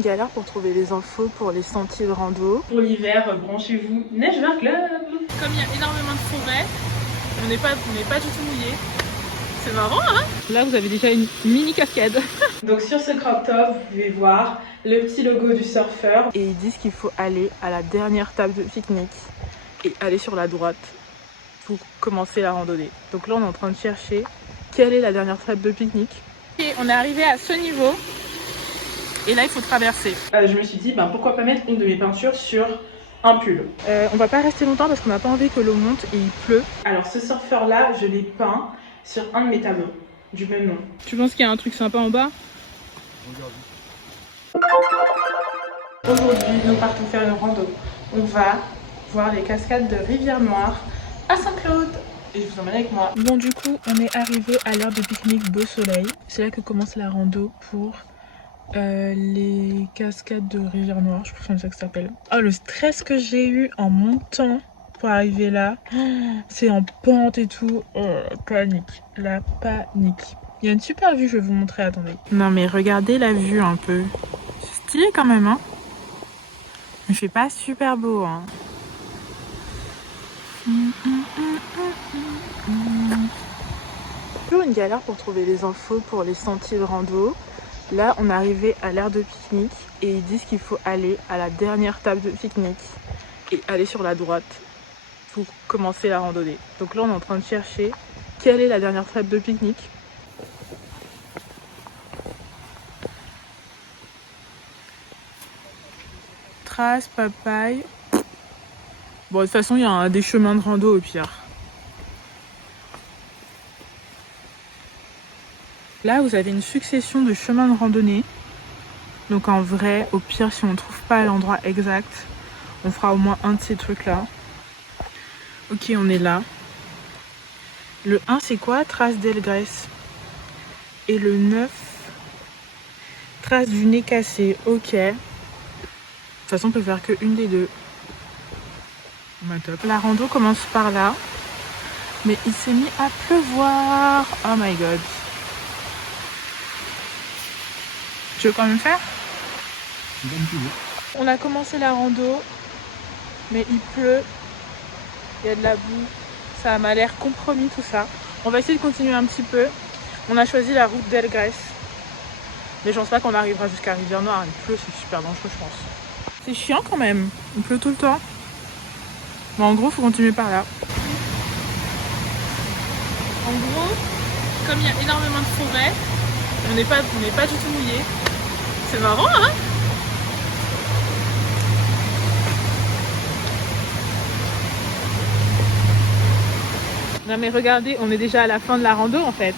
une galère pour trouver les infos pour les sentiers de rando. Pour l'hiver, branchez-vous, neige vert club. Comme il y a énormément de forêt, on n'est pas du tout mouillé. C'est marrant, hein? Là, vous avez déjà une mini cascade. Donc sur ce crop top, vous pouvez voir le petit logo du surfeur. Et ils disent qu'il faut aller à la dernière table de pique-nique et aller sur la droite pour commencer la randonnée. Donc là, on est en train de chercher quelle est la dernière table de pique-nique. Et on est arrivé à ce niveau. Et là, il faut traverser. Je me suis dit, pourquoi pas mettre une de mes peintures sur un pull. On va pas rester longtemps parce qu'on n'a pas envie que l'eau monte et il pleut. Alors ce surfeur là, je l'ai peint sur un de mes tableaux du même nom. Tu penses qu'il y a un truc sympa en bas? Aujourd'hui, nous partons faire une rando. On va voir les cascades de Rivière-Noire à Saint-Claude. Et je vous emmène avec moi. Bon, du coup, on est arrivé à l'heure de pique-nique beau soleil. C'est là que commence la rando pour les cascades de Rivière-Noire. Je crois que c'est comme ça que ça s'appelle. Oh, le stress que j'ai eu en montant pour arriver là. C'est en pente et tout. Oh, panique. La panique. Il y a une super vue, je vais vous montrer. Attendez. Non, mais regardez la vue un peu. C'est stylé quand même, hein. Il fait pas super beau, hein. Toujours une galère pour trouver les infos pour les sentiers de rando. Là, on est arrivé à l'aire de pique-nique et ils disent qu'il faut aller à la dernière table de pique-nique et aller sur la droite pour commencer la randonnée. Donc là, on est en train de chercher quelle est la dernière table de pique-nique. Trace, papaye. Bon, de toute façon, il y a des chemins de rando au pire. Là, vous avez une succession de chemins de randonnée. Donc en vrai, au pire, si on ne trouve pas l'endroit exact, on fera au moins un de ces trucs-là. Ok, on est là. Le 1, c'est quoi? Trace d'Elgrès. Et le 9, trace du nez cassé. Ok. De toute façon, on peut faire qu'une des deux. Top. La rando commence par là. Mais il s'est mis à pleuvoir. Oh my god. Tu veux quand même faire? On a commencé la rando, mais il pleut, il y a de la boue, ça m'a l'air compromis tout ça. On va essayer de continuer un petit peu. On a choisi la route d'Elgrès, mais je pense pas qu'on arrivera jusqu'à Rivière-Noire. Il pleut, c'est super dangereux, je pense. C'est chiant quand même, il pleut tout le temps. Bon, en gros, faut continuer par là. En gros, comme il y a énormément de forêt, on n'est pas du tout mouillé. C'est marrant, hein? Non mais regardez, on est déjà à la fin de la rando en fait.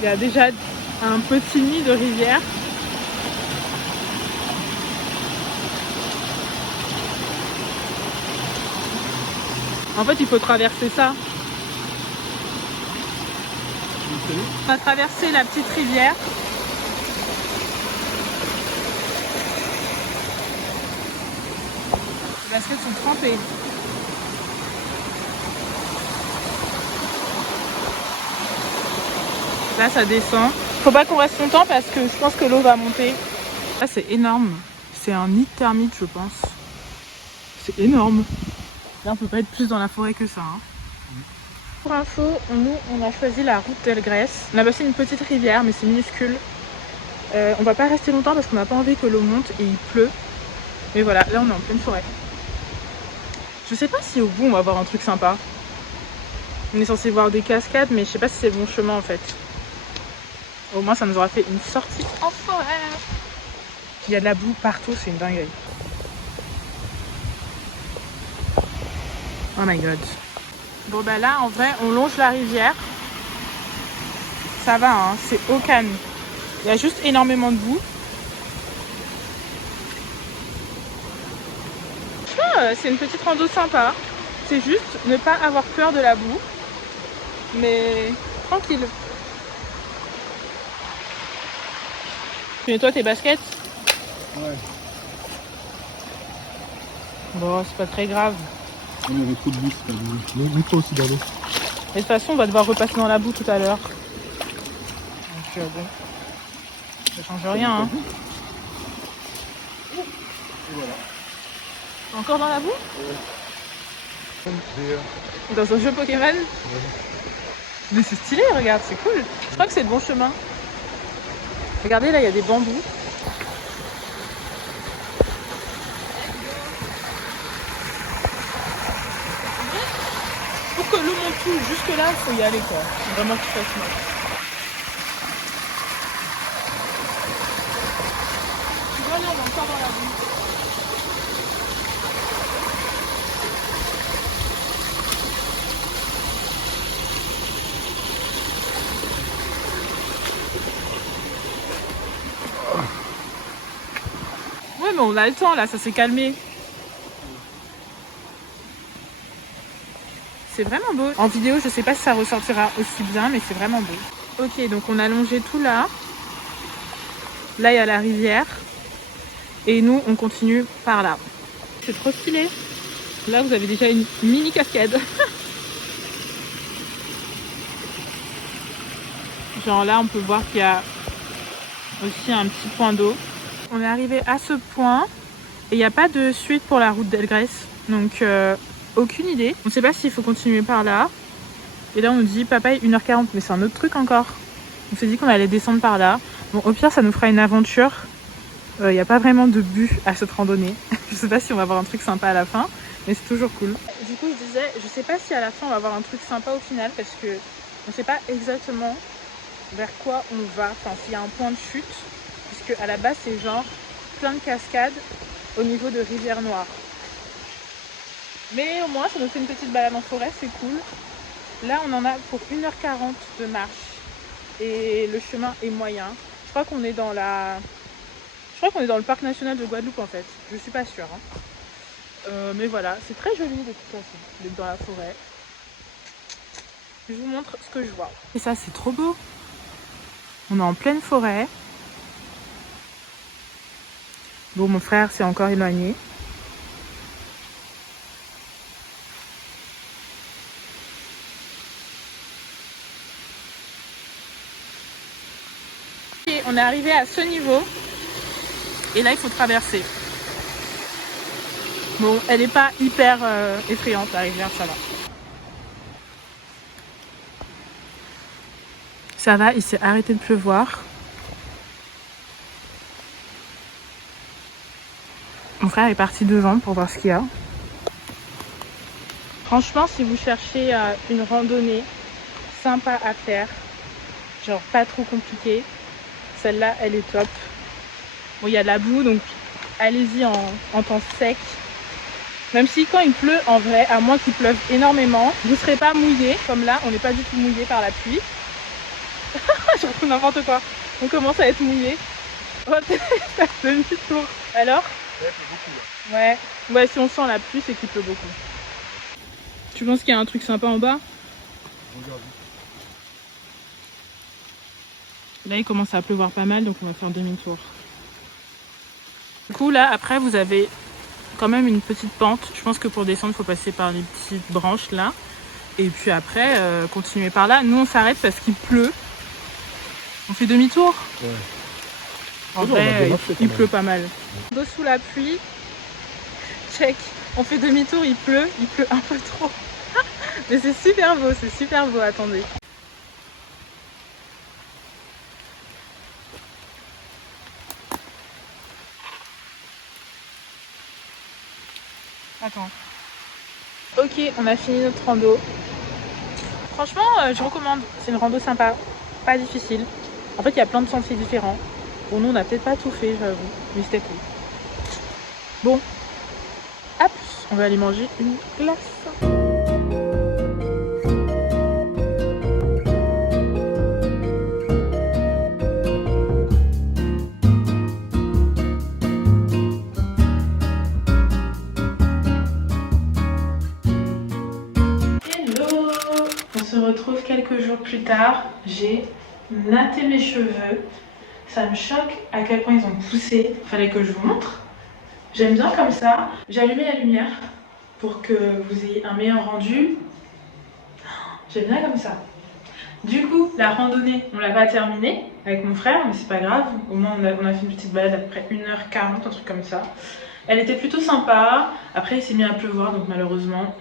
Il y a déjà un petit nid de rivière. En fait, il faut traverser ça. On va traverser la petite rivière. Les baskets sont trempées. Là, ça descend. Faut pas qu'on reste longtemps parce que je pense que l'eau va monter. Là, c'est énorme. C'est un nid de termites, je pense. C'est énorme. Là, on peut pas être plus dans la forêt que ça. Hein. Pour info, nous, on a choisi la route d'Elgrès. On a passé une petite rivière, mais c'est minuscule. On va pas rester longtemps parce qu'on n'a pas envie que l'eau monte et il pleut. Mais voilà, là, on est en pleine forêt. Je sais pas si au bout, on va voir un truc sympa. On est censé voir des cascades, mais je sais pas si c'est le bon chemin en fait. Au moins, ça nous aura fait une sortie en forêt. Il y a de la boue partout, c'est une dinguerie. Oh my god. Bon bah là, en vrai, on longe la rivière. Ça va, hein, c'est au calme. Il y a juste énormément de boue. C'est une petite rando sympa. C'est juste ne pas avoir peur de la boue. Mais tranquille. Tu nettoies tes baskets? Ouais. Bon, c'est pas très grave. Il y avait trop de boue, c'est pas boue. Mais toi aussi dans l'eau. De toute façon, on va devoir repasser dans la boue tout à l'heure. Donc bon, ça change rien. Hein. Encore dans la boue? Ouais. Dans un jeu Pokémon? Ouais. Mais c'est stylé, regarde, c'est cool. Je crois que c'est le bon chemin. Regardez, là, il y a des bambous. Pour que l'eau monte tout jusque là, il faut y aller, quoi. Faut vraiment qu'il fasse mal. Tu vois, là, on est encore dans la boue. Ouais, mais on a le temps, là, ça s'est calmé. C'est vraiment beau. En vidéo, je sais pas si ça ressortira aussi bien, mais c'est vraiment beau. Ok, donc on a longé tout là. Là, il y a la rivière. Et nous, on continue par là. C'est trop stylé. Là, vous avez déjà une mini cascade. Genre là, on peut voir qu'il y a aussi un petit point d'eau. On est arrivé à ce point. Et il n'y a pas de suite pour la route d'Elgrès. Donc, aucune idée. On ne sait pas s'il faut continuer par là. Et là, on nous dit, papa, 1h40. Mais c'est un autre truc encore. On s'est dit qu'on allait descendre par là. Bon, au pire, ça nous fera une aventure. Il n'y a pas vraiment de but à cette randonnée. Je sais pas si on va avoir un truc sympa à la fin, mais c'est toujours cool. Du coup, je disais, je sais pas si à la fin on va avoir un truc sympa au final, parce que on sait pas exactement vers quoi on va. Enfin, s'il y a un point de chute, puisque à la base c'est genre plein de cascades au niveau de Rivière Noire. Mais au moins, ça nous fait une petite balade en forêt, c'est cool. Là, on en a pour 1h40 de marche et le chemin est moyen. Je crois qu'on est dans la... Je crois qu'on est dans le parc national de Guadeloupe en fait, je suis pas sûre. Hein. Mais voilà, c'est très joli de toute façon, d'être dans la forêt. Je vous montre ce que je vois. Et ça, c'est trop beau. On est en pleine forêt. Bon, mon frère s'est encore éloigné. Et on est arrivé à ce niveau. Et là, il faut traverser. Bon, elle n'est pas hyper effrayante, la rivière, ça va. Ça va, il s'est arrêté de pleuvoir. Mon frère est parti devant pour voir ce qu'il y a. Franchement, si vous cherchez une randonnée sympa à faire, genre pas trop compliquée, celle-là, elle est top. Bon, il y a de la boue, donc allez-y en temps sec. Même si quand il pleut, en vrai, à moins qu'il pleuve énormément, vous ne serez pas mouillé. Comme là, on n'est pas du tout mouillé par la pluie. Je raconte n'importe quoi. On commence à être mouillé. On va peut-être faire demi-tour. Alors? Ouais, il pleut beaucoup là. Ouais, si on sent la pluie, c'est qu'il pleut beaucoup. Tu penses qu'il y a un truc sympa en bas? Regarde. Là, il commence à pleuvoir pas mal, donc on va faire demi-tour. Du coup, là, après, vous avez quand même une petite pente. Je pense que pour descendre, il faut passer par les petites branches là. Et puis après, continuer par là. Nous, on s'arrête parce qu'il pleut. On fait demi-tour? Ouais. En vrai, il pleut pas mal. Dos sous la pluie. Check. On fait demi-tour, il pleut un peu trop. Mais c'est super beau, attendez. Attends. Ok, on a fini notre rando. Franchement, je recommande. C'est une rando sympa, pas difficile. En fait, il y a plein de sentiers différents. Bon, nous, on n'a peut-être pas tout fait, j'avoue, mais c'était cool. Bon, à plus. On va aller manger une glace. On se retrouve quelques jours plus tard. J'ai natté mes cheveux. Ça me choque à quel point ils ont poussé. Fallait que je vous montre. J'aime bien comme ça. J'ai allumé la lumière pour que vous ayez un meilleur rendu. J'aime bien comme ça. Du coup, la randonnée, on l'a pas terminée avec mon frère, mais c'est pas grave. Au moins, on a fait une petite balade après 1h40, un truc comme ça. Elle était plutôt sympa. Après il s'est mis à pleuvoir donc malheureusement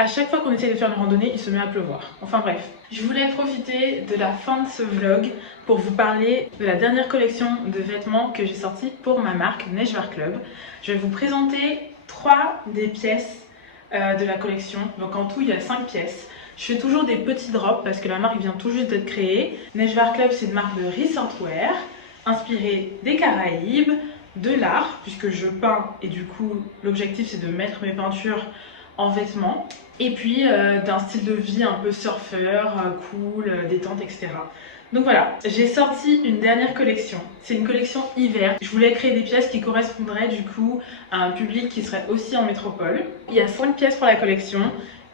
à chaque fois qu'on essaie de faire une randonnée il se met à pleuvoir. Enfin bref, je voulais profiter de la fin de ce vlog pour vous parler de la dernière collection de vêtements que j'ai sortie pour ma marque Neige-Vert Club. Je vais vous présenter 3 des pièces de la collection. Donc en tout il y a 5 pièces. Je fais toujours des petits drops parce que la marque vient tout juste d'être créée. Neige-Vert Club c'est une marque de resort wear inspirée des Caraïbes, de l'art puisque je peins et du coup l'objectif c'est de mettre mes peintures en vêtements et puis d'un style de vie un peu surfeur, cool, détente, etc. Donc voilà, j'ai sorti une dernière collection. C'est une collection hiver. Je voulais créer des pièces qui correspondraient du coup à un public qui serait aussi en métropole. Il y a 5 pièces pour la collection.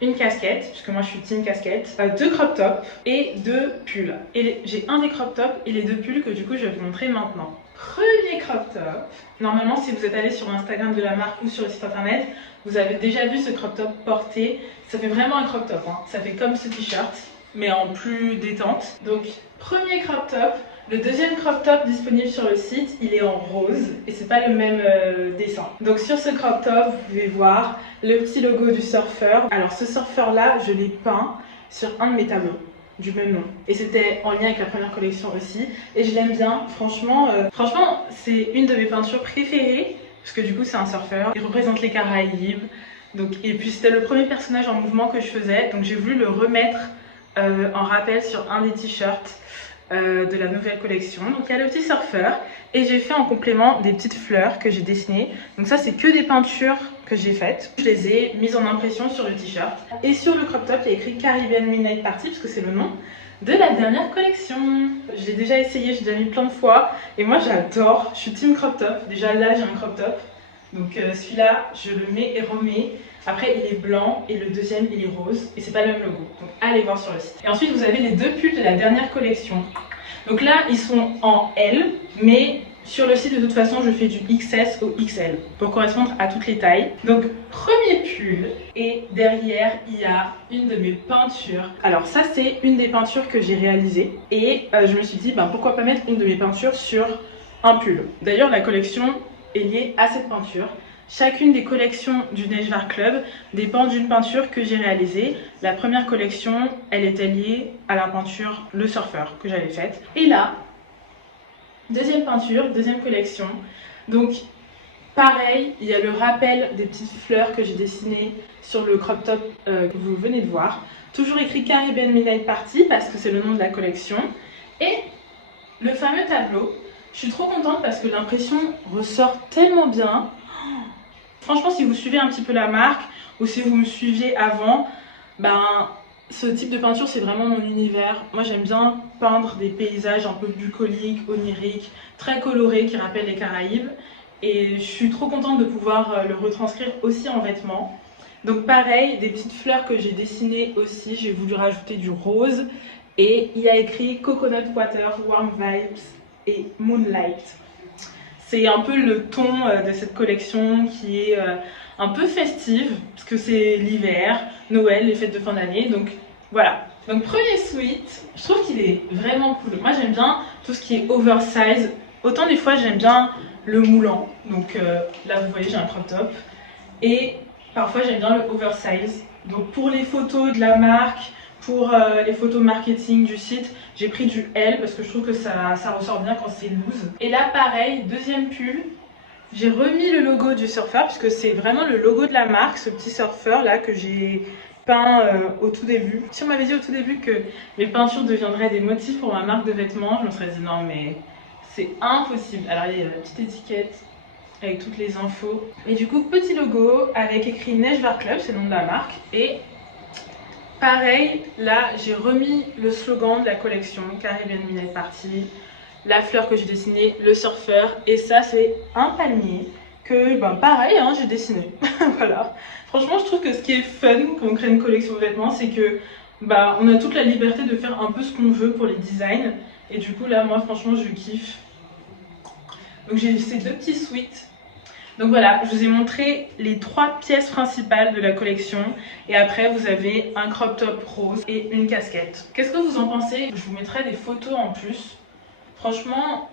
Une casquette, puisque moi je suis team casquette, 2 crop tops et 2 pulls. Et j'ai un des crop tops et les 2 pulls que du coup je vais vous montrer maintenant. Premier crop top. Normalement si vous êtes allé sur l'Instagram de la marque ou sur le site internet, vous avez déjà vu ce crop top porté. Ça fait vraiment un crop top, hein. Ça fait comme ce t-shirt, mais en plus détente. Donc premier crop top. Le deuxième crop top disponible sur le site, il est en rose et c'est pas le même dessin. Donc sur ce crop top, vous pouvez voir le petit logo du surfeur. Alors ce surfeur là, je l'ai peint sur un de mes tableaux du même nom. Et c'était en lien avec la première collection aussi. Et je l'aime bien, franchement, c'est une de mes peintures préférées. Parce que du coup c'est un surfeur, il représente les Caraïbes. Donc, et puis c'était le premier personnage en mouvement que je faisais. Donc j'ai voulu le remettre en rappel sur un des t-shirts de la nouvelle collection. Donc il y a le petit surfeur et j'ai fait en complément des petites fleurs que j'ai dessinées. Donc ça c'est que des peintures que j'ai faites. Je les ai mises en impression sur le t-shirt. Et sur le crop top il y a écrit Caribbean Midnight Party parce que c'est le nom de la dernière collection. Je l'ai déjà essayé, j'ai déjà mis plein de fois et moi j'adore, je suis team crop top. Déjà là j'ai un crop top. Donc celui-là je le mets et remets. Après il est blanc et le deuxième il est rose et c'est pas le même logo. Donc allez voir sur le site. Et ensuite vous avez les 2 pulls de la dernière collection. Donc là ils sont en L mais sur le site de toute façon je fais du XS au XL pour correspondre à toutes les tailles. Donc premier pull et derrière il y a une de mes peintures. Alors ça c'est une des peintures que j'ai réalisées et je me suis dit pourquoi pas mettre une de mes peintures sur un pull. D'ailleurs la collection est liée à cette peinture. Chacune des collections du Neige-Vert Club dépend d'une peinture que j'ai réalisée. La première collection, elle était liée à la peinture Le Surfeur que j'avais faite. Et là, deuxième peinture, deuxième collection. Donc pareil, il y a le rappel des petites fleurs que j'ai dessinées sur le crop top que vous venez de voir. Toujours écrit Caribbean Midnight Party parce que c'est le nom de la collection. Et le fameux tableau, je suis trop contente parce que l'impression ressort tellement bien. Franchement, si vous suivez un petit peu la marque ou si vous me suiviez avant, ce type de peinture c'est vraiment mon univers. Moi j'aime bien peindre des paysages un peu bucoliques, oniriques, très colorés qui rappellent les Caraïbes. Et je suis trop contente de pouvoir le retranscrire aussi en vêtements. Donc pareil, des petites fleurs que j'ai dessinées aussi, j'ai voulu rajouter du rose. Et il y a écrit Coconut Water, Warm Vibes et Moonlight. C'est un peu le ton de cette collection qui est un peu festive, parce que c'est l'hiver, Noël, les fêtes de fin d'année, donc voilà. Donc premier sweat, je trouve qu'il est vraiment cool. Moi j'aime bien tout ce qui est oversize, autant des fois j'aime bien le moulant, donc là vous voyez j'ai un crop top, et parfois j'aime bien le oversize. Donc pour les photos de la marque, pour les photos marketing du site, j'ai pris du L parce que je trouve que ça ressort bien quand c'est loose. Et là pareil, deuxième pull, j'ai remis le logo du surfeur puisque c'est vraiment le logo de la marque, ce petit surfeur là que j'ai peint au tout début. Si on m'avait dit au tout début que mes peintures deviendraient des motifs pour ma marque de vêtements, je me serais dit non mais c'est impossible. Alors il y a la petite étiquette avec toutes les infos. Et du coup petit logo avec écrit Neige-Vert Club, c'est le nom de la marque. Et pareil, là j'ai remis le slogan de la collection Caribbean Midnight Party, la fleur que j'ai dessinée, le surfeur, et ça c'est un palmier que pareil j'ai dessiné. Voilà. Franchement je trouve que ce qui est fun quand on crée une collection de vêtements, c'est que on a toute la liberté de faire un peu ce qu'on veut pour les designs, et du coup là moi franchement je kiffe. Donc j'ai ces 2 petits sweats. Donc voilà, je vous ai montré les 3 pièces principales de la collection et après vous avez un crop top rose et une casquette. Qu'est-ce que vous en pensez? Je vous mettrai des photos en plus. Franchement,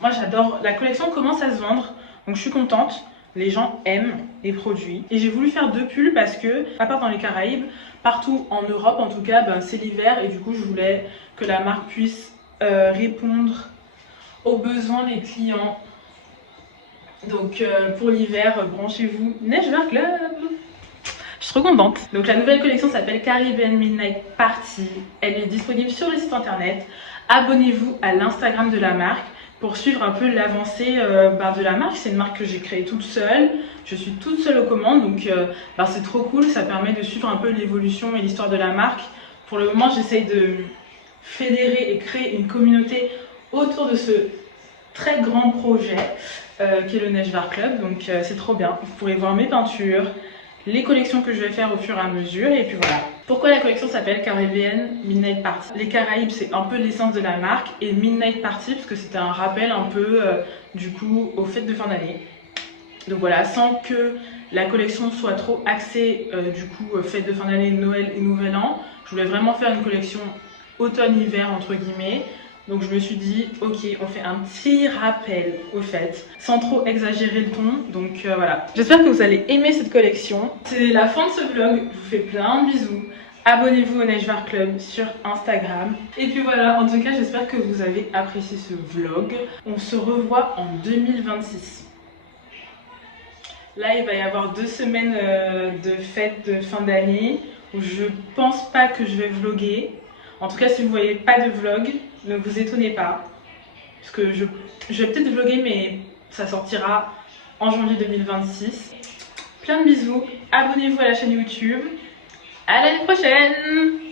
moi j'adore. La collection commence à se vendre, donc je suis contente. Les gens aiment les produits. Et j'ai voulu faire 2 pulls parce que, à part dans les Caraïbes, partout en Europe en tout cas, c'est l'hiver et du coup je voulais que la marque puisse répondre aux besoins des clients. Donc pour l'hiver, branchez-vous Neige Vert Club. Je suis trop contente. Donc la nouvelle collection s'appelle Caribbean Midnight Party. Elle est disponible sur le site internet. Abonnez-vous à l'Instagram de la marque pour suivre un peu l'avancée de la marque. C'est une marque que j'ai créée toute seule. Je suis toute seule aux commandes, donc c'est trop cool. Ça permet de suivre un peu l'évolution et l'histoire de la marque. Pour le moment, j'essaye de fédérer et créer une communauté autour de ce très grand projet qui est le Neige Vert Club. Donc c'est trop bien. Vous pourrez voir mes peintures, les collections que je vais faire au fur et à mesure, et puis voilà. Pourquoi la collection s'appelle Caribbean Midnight Party? Les Caraïbes, c'est un peu l'essence de la marque, et Midnight Party parce que c'était un rappel un peu du coup aux fêtes de fin d'année. Donc voilà, sans que la collection soit trop axée du coup fêtes de fin d'année, Noël et Nouvel An, je voulais vraiment faire une collection automne-hiver entre guillemets. Donc je me suis dit, ok, on fait un petit rappel aux fêtes, sans trop exagérer le ton. Donc voilà. J'espère que vous allez aimer cette collection. C'est la fin de ce vlog. Je vous fais plein de bisous. Abonnez-vous au Neige Vert Club sur Instagram. Et puis voilà, en tout cas, j'espère que vous avez apprécié ce vlog. On se revoit en 2026. Là, il va y avoir 2 semaines de fêtes de fin d'année où je pense pas que je vais vlogger. En tout cas, si vous voyez pas de vlog, ne vous étonnez pas. Parce que je vais peut-être vlogger, mais ça sortira en janvier 2026. Plein de bisous. Abonnez-vous à la chaîne YouTube. À l'année prochaine!